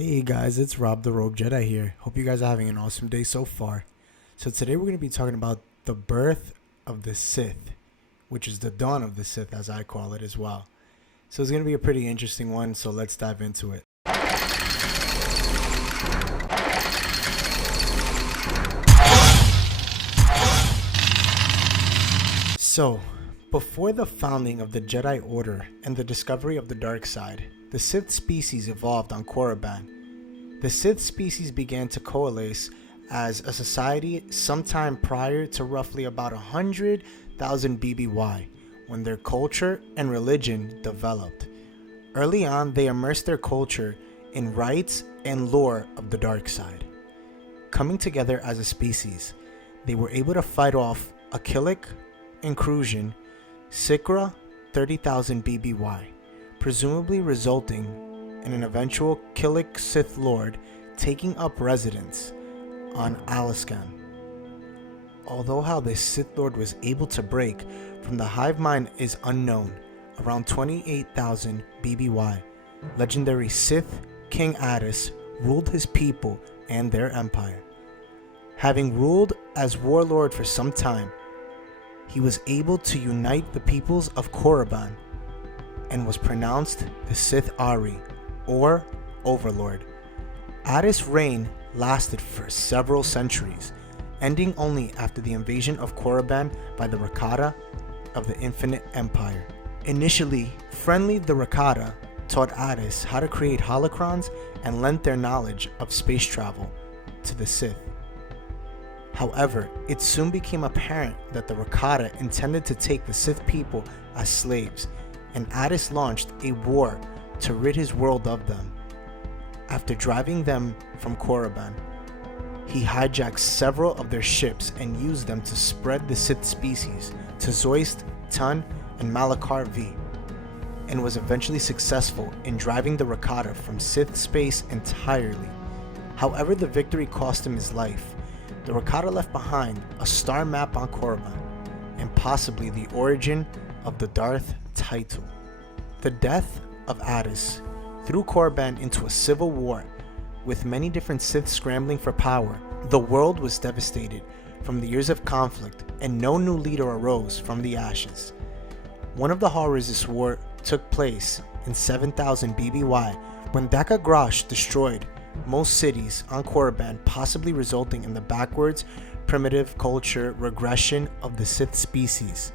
Hey guys, it's Rob the Rogue Jedi here. Hope you guys are having an awesome day so far. So today we're going to be talking about the birth of the Sith, which is the dawn of the Sith as I call it as well. So it's going to be a pretty interesting one, so let's dive into it. So, before the founding of the Jedi Order and the discovery of the dark side, the Sith species evolved on Korriban. The Sith species began to coalesce as a society sometime prior to roughly about 100,000 BBY, when their culture and religion developed. Early on, they immersed their culture in rites and lore of the dark side. Coming together as a species, they were able to fight off Akilic intrusion, Sikra 30,000 BBY, presumably resulting in an eventual Kilic Sith Lord taking up residence on Alaskan. Although how this Sith Lord was able to break from the hive mind is unknown, around 28,000 BBY, legendary Sith King Addis ruled his people and their empire. Having ruled as warlord for some time, he was able to unite the peoples of Korriban and was pronounced the Sith Ari, or Overlord. Addis' reign lasted for several centuries, ending only after the invasion of Korriban by the Rakata of the Infinite Empire. Initially friendly, the Rakata taught Addis how to create holocrons and lent their knowledge of space travel to the Sith. However, it soon became apparent that the Rakata intended to take the Sith people as slaves, and Addis launched a war to rid his world of them. After driving them from Korriban, he hijacked several of their ships and used them to spread the Sith species to Zoist, Tun, and Malachar V, and was eventually successful in driving the Rakata from Sith space entirely. However, the victory cost him his life. The Rakata left behind a star map on Korriban, and possibly the origin of the Darth title. The death of Addis threw Korriban into a civil war, with many different Sith scrambling for power. The world was devastated from the years of conflict, and no new leader arose from the ashes. One of the horrors of this war took place in 7000 BBY, when Daka Grosh destroyed most cities on Korriban, possibly resulting in the backwards, primitive culture regression of the Sith species.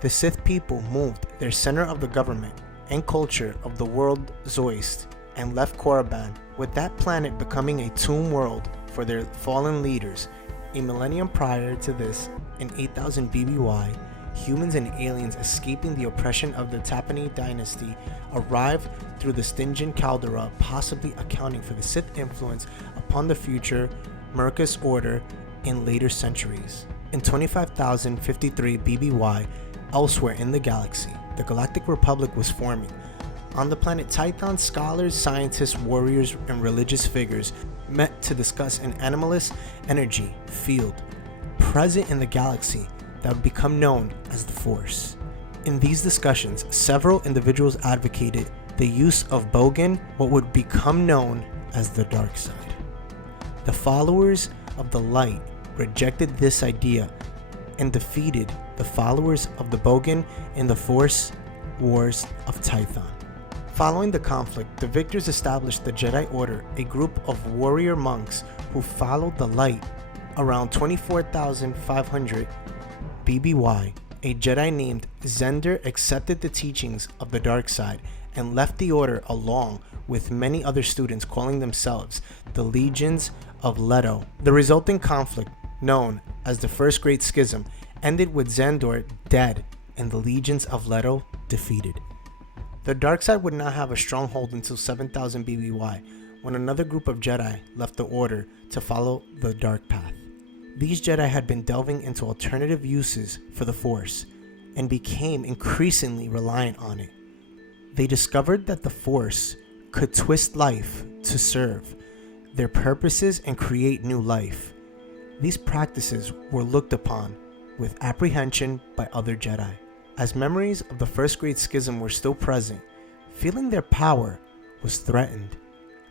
The Sith people moved their center of the government and culture of the world Zoist and left Korriban, with that planet becoming a tomb world for their fallen leaders. A millennium prior to this, in 8000 BBY, humans and aliens escaping the oppression of the Tapani dynasty arrived through the Stygian caldera, possibly accounting for the Sith influence upon the future Mercus order in later centuries. In 25,053 BBY, elsewhere in the galaxy, the Galactic Republic was forming. On the planet Tython, scholars, scientists, warriors, and religious figures met to discuss an anomalous energy field present in the galaxy that would become known as the Force. In these discussions, several individuals advocated the use of Bogan, what would become known as the dark side. The followers of the light rejected this idea and defeated the followers of the Bogan in the Force Wars of Tython. Following the conflict, the victors established the Jedi Order, a group of warrior monks who followed the light. Around 24,500 BBY, a Jedi named Zender accepted the teachings of the dark side and left the order along with many other students, calling themselves the Legions of Leto. The resulting conflict, known as the First Great Schism, ended with Xandor dead and the Legions of Leto defeated. The dark side would not have a stronghold until 7000 BBY, when another group of Jedi left the order to follow the dark path. These Jedi had been delving into alternative uses for the Force and became increasingly reliant on it. They discovered that the Force could twist life to serve their purposes and create new life. These practices were looked upon with apprehension by other Jedi, as memories of the First Great Schism were still present. Feeling their power was threatened,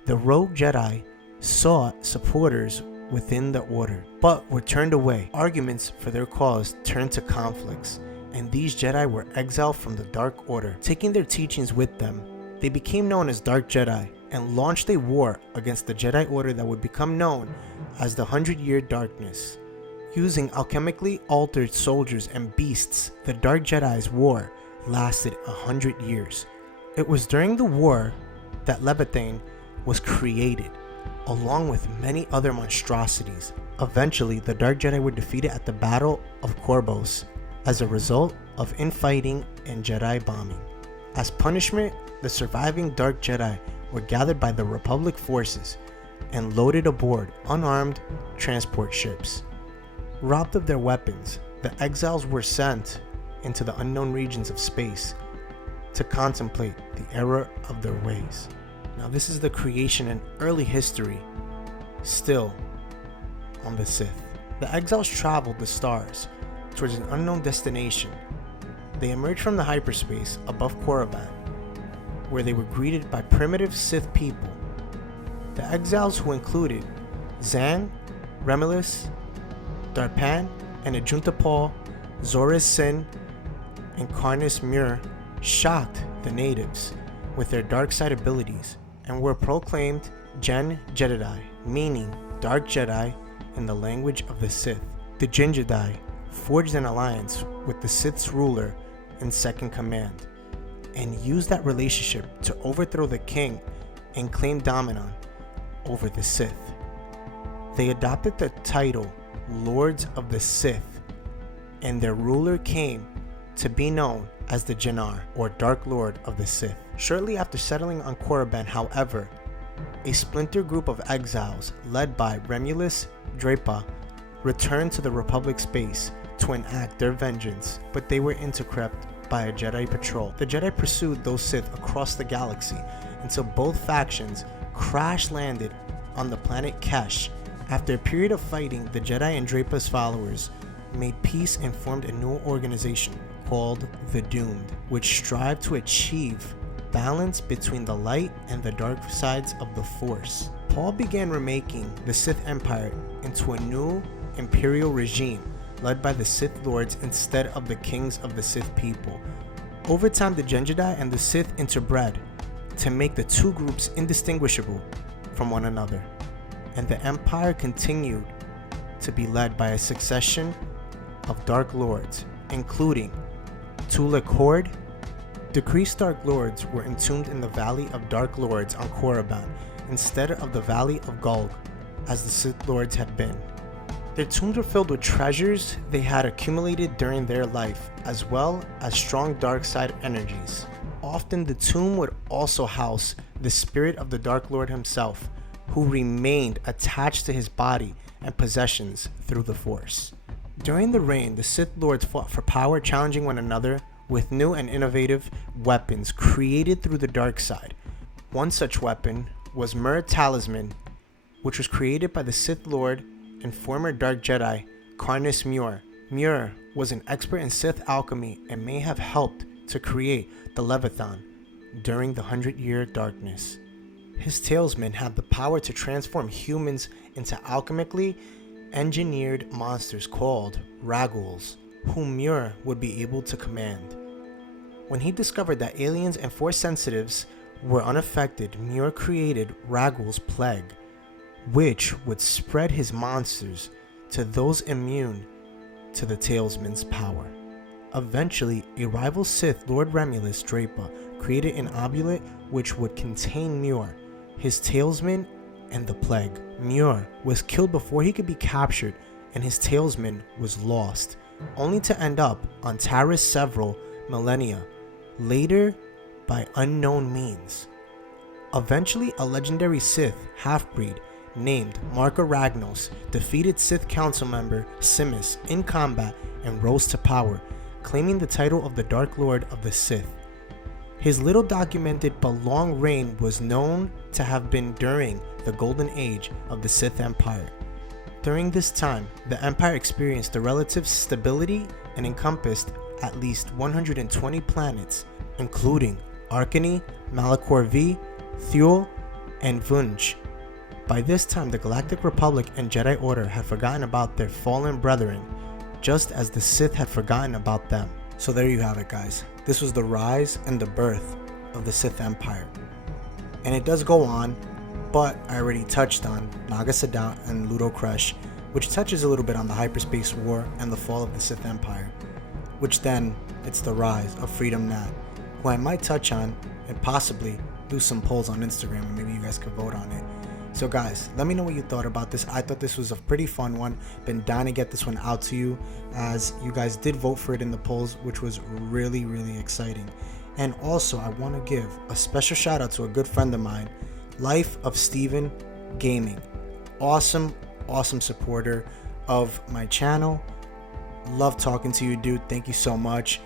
The rogue Jedi sought supporters within the order, but were turned away. Arguments for their cause turned to conflicts, and these Jedi were exiled from the Dark Order. Taking their teachings with them, they became known as Dark Jedi and launched a war against the Jedi Order that would become known as the 100-Year Darkness. Using alchemically altered soldiers and beasts, the Dark Jedi's war lasted 100 years. It was during the war that Leviathan was created, along with many other monstrosities. Eventually, the Dark Jedi were defeated at the Battle of Corvus as a result of infighting and Jedi bombing. As punishment, the surviving Dark Jedi were gathered by the Republic forces and loaded aboard unarmed transport ships. Robbed of their weapons, the exiles were sent into the unknown regions of space to contemplate the error of their ways. Now, this is the creation and early history still on the Sith. The exiles traveled the stars towards an unknown destination. They emerged from the hyperspace above Korriban, where they were greeted by primitive Sith people. The exiles, who included Zan, Remulus, Darpan, and Ajunta Paul, Zora's Sin, and Carnus Mur, shocked the natives with their dark side abilities and were proclaimed Gen Jedi, meaning Dark Jedi in the language of the Sith. The Jin Jedi forged an alliance with the Sith's ruler in second command and used that relationship to overthrow the king and claim dominance over the Sith. They adopted the title Lords of the Sith, and their ruler came to be known as the Jannar, or Dark Lord of the Sith. Shortly after settling on Korriban, however, a splinter group of exiles led by Remulus Drapa returned to the Republic space to enact their vengeance, but they were intercepted by a Jedi patrol. The Jedi pursued those Sith across the galaxy until both factions crash-landed on the planet Kesh. After a period of fighting, the Jedi and Drapa's followers made peace and formed a new organization called the Doomed, which strived to achieve balance between the light and the dark sides of the Force. Paul began remaking the Sith Empire into a new imperial regime led by the Sith Lords instead of the kings of the Sith people. Over time, the Jin Jedi and the Sith interbred to make the two groups indistinguishable from one another, and the Empire continued to be led by a succession of Dark Lords, including Tulak Hord. Decreased Dark Lords were entombed in the Valley of Dark Lords on Korriban instead of the Valley of Gulg, as the Sith Lords had been. Their tombs were filled with treasures they had accumulated during their life, as well as strong dark side energies. Often the tomb would also house the spirit of the Dark Lord himself, who remained attached to his body and possessions through the Force. During the reign, the Sith Lords fought for power, challenging one another with new and innovative weapons created through the dark side. One such weapon was Mur Talisman, which was created by the Sith Lord and former Dark Jedi Carnus Mur. Mur was an expert in Sith alchemy and may have helped to create the Leviathan during the 100-Year Darkness. His talisman had the power to transform humans into alchemically engineered monsters called Raguls, whom Mur would be able to command. When he discovered that aliens and Force sensitives were unaffected, Mur created Ragul's Plague, which would spread his monsters to those immune to the talisman's power. Eventually, a rival Sith, Lord Remulus Drapa, created an amulet which would contain Mur, his talisman, and the plague. Mur was killed before he could be captured, and his talisman was lost, only to end up on Taris several millennia later by unknown means. Eventually, a legendary Sith half-breed named Marka Ragnos defeated Sith Council member Simus in combat and rose to power, claiming the title of the Dark Lord of the Sith. His little documented but long reign was known to have been during the Golden Age of the Sith Empire. During this time, the Empire experienced a relative stability and encompassed at least 120 planets, including Arkany, Malachor V, Thule, and Vunj. By this time, the Galactic Republic and Jedi Order had forgotten about their fallen brethren, just as the Sith had forgotten about them. So there you have it, guys. This was the rise and the birth of the Sith Empire. And it does go on, but I already touched on Naga Sadat and Ludo Kresh, which touches a little bit on the Hyperspace War and the fall of the Sith Empire, which then it's the rise of Freedom Nat, who I might touch on and possibly do some polls on Instagram and maybe you guys could vote on it. So guys, let me know what you thought about this. I thought this was a pretty fun one. Been dying to get this one out to you, as you guys did vote for it in the polls, which was really, really exciting. And also, I want to give a special shout out to a good friend of mine, Life of Steven Gaming. Awesome supporter of my channel. Love talking to you, dude. Thank you so much.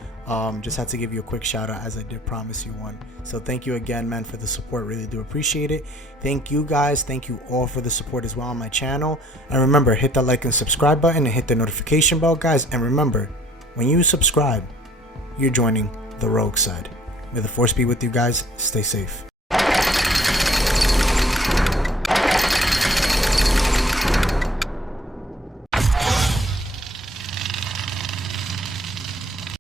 Just had to give you a quick shout out, as I did promise you one. So thank you again, man, for the support. Really do appreciate it. Thank you guys. Thank you all for the support as well on my channel. And remember, hit that like and subscribe button and hit the notification bell, guys. And remember, when you subscribe, you're joining the rogue side. May the force be with you guys. Stay safe.